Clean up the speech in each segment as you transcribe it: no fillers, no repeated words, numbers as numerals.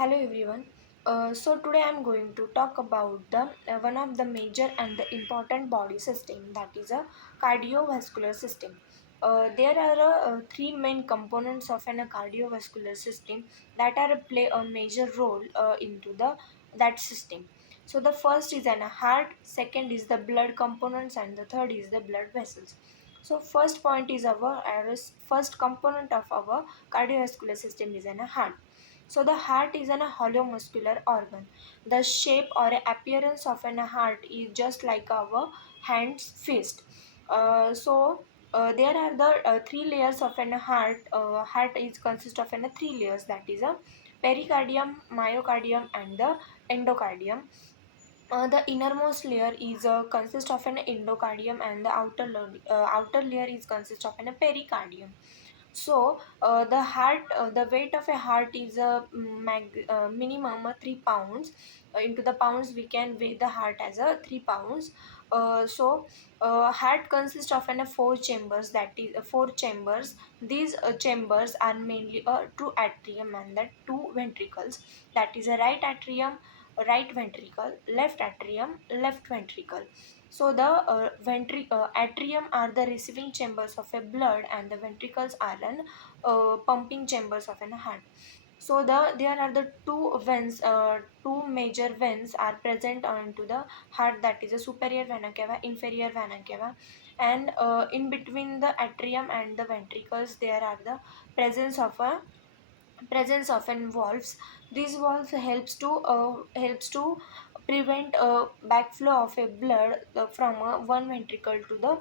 Hello everyone. So today I'm going to talk about the one of the major and the important body system, that is a cardiovascular system. There are three main components of a cardiovascular system that are play a major role into the that system. So the first is an heart, second is the blood components, and the third is the blood vessels. So first point is first component of our cardiovascular system is an heart. So the heart is an hollow muscular organ. The shape or appearance of an heart is just like our hand's fist. There are the three layers of an heart. Heart is consist of an three layers, that is a pericardium, myocardium, and the endocardium. The innermost layer is consist of an endocardium, and the outer layer is consist of an pericardium. The weight of a heart is a minimum 3 pounds. Into the pounds, we can weigh the heart as a 3 pounds. Heart consists of an four chambers, that is four chambers. These chambers are mainly a true atrium and the two ventricles, that is a right atrium, right ventricle, left atrium, left ventricle. So the atrium are the receiving chambers of a blood, and the ventricles are an pumping chambers of an heart. So there are the two major veins are present onto the heart, that is a superior vena cava, inferior vena cava, and in between the atrium and the ventricles there are the presence of a presence of an valves. These valves helps to prevent a backflow of a blood from one ventricle to the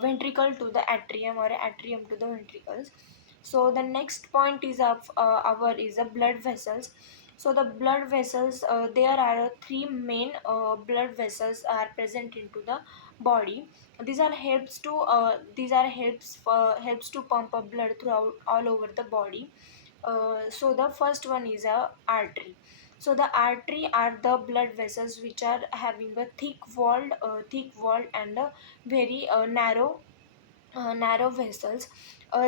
ventricle to the atrium, or atrium to the ventricles. So the next point is of our is the blood vessels. So the blood vessels, there are three main blood vessels are present into the body. These are helps to pump a blood throughout all over the body. So the first one is a artery. So the artery are the blood vessels which are having a thick walled and very narrow vessels.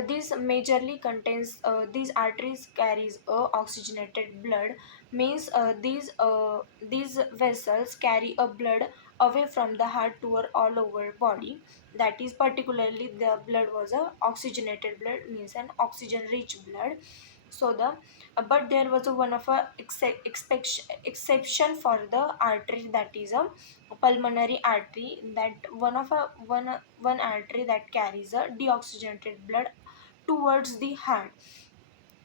This majorly contains these arteries carries oxygenated blood, means these vessels carry a blood away from the heart to all over body. That is particularly the blood was a oxygenated blood, means an oxygen rich blood. So the but there was a one of a exception for the artery, that is a pulmonary artery, that one artery that carries a deoxygenated blood towards the heart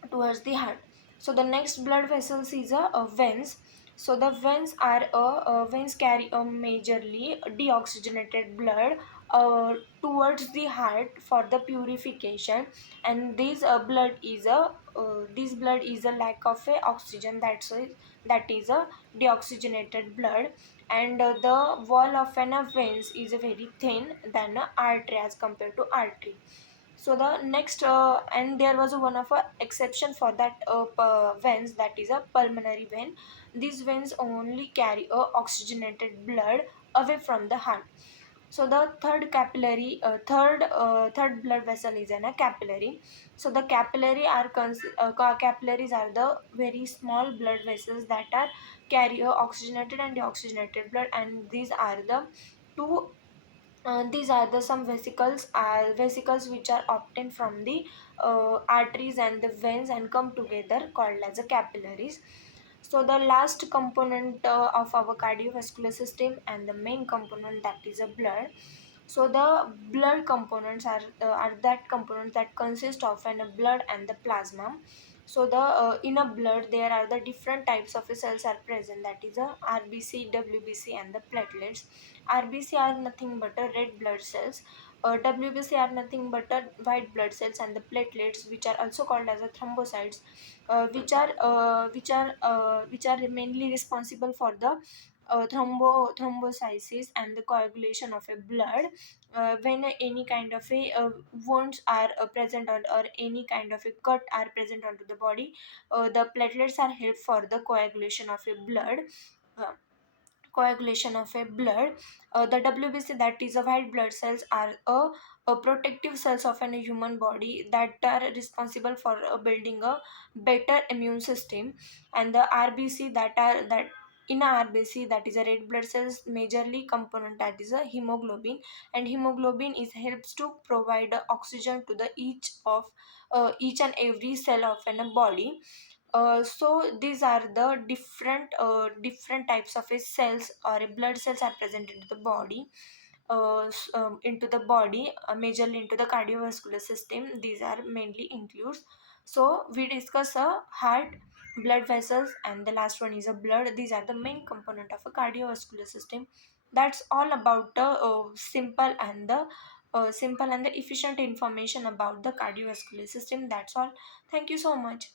towards the heart. So the next blood vessels is a veins. So the veins carry a majorly deoxygenated blood towards the heart for the purification, and this blood is a lack of a oxygen, that is a deoxygenated blood. And the wall of an veins is very thin than a artery as compared to artery. So the next and there was one of a exception for that veins, that is a pulmonary vein. These veins only carry a oxygenated blood away from the heart. So the third blood vessel is a capillary. So the capillaries are the very small blood vessels that are carry a oxygenated and deoxygenated blood, and two these are the some vesicles which are obtained from the arteries and the veins and come together called as a capillaries. So the last component of our cardiovascular system and the main component, that is a blood. So the blood components are that components that consist of an blood and the plasma. So the in a blood there are the different types of cells are present, that is a RBC, WBC, and the platelets. RBC are nothing but a red blood cells. WBC are nothing but a white blood cells, and the platelets, which are also called as a thrombocytes, which are mainly responsible for the thrombocysis and the coagulation of a blood. When any kind of a wounds are present or any kind of a cut are present onto the body, the platelets are help for the coagulation of a blood. Uh, coagulation of a blood. The WBC, that is a white blood cells, are a protective cells of a human body that are responsible for building a better immune system. And the RBC, that in a RBC, that is a red blood cells majorly component, that is a hemoglobin. And hemoglobin is helps to provide oxygen to the each and every cell of a body. So these are the different types of a cells or a blood cells are present into the body. Into the body, majorly into the cardiovascular system, these are mainly includes. So we discuss a heart, blood vessels, and the last one is a blood. These are the main component of a cardiovascular system. That's all about the simple and the efficient information about the cardiovascular system. That's all. Thank you so much.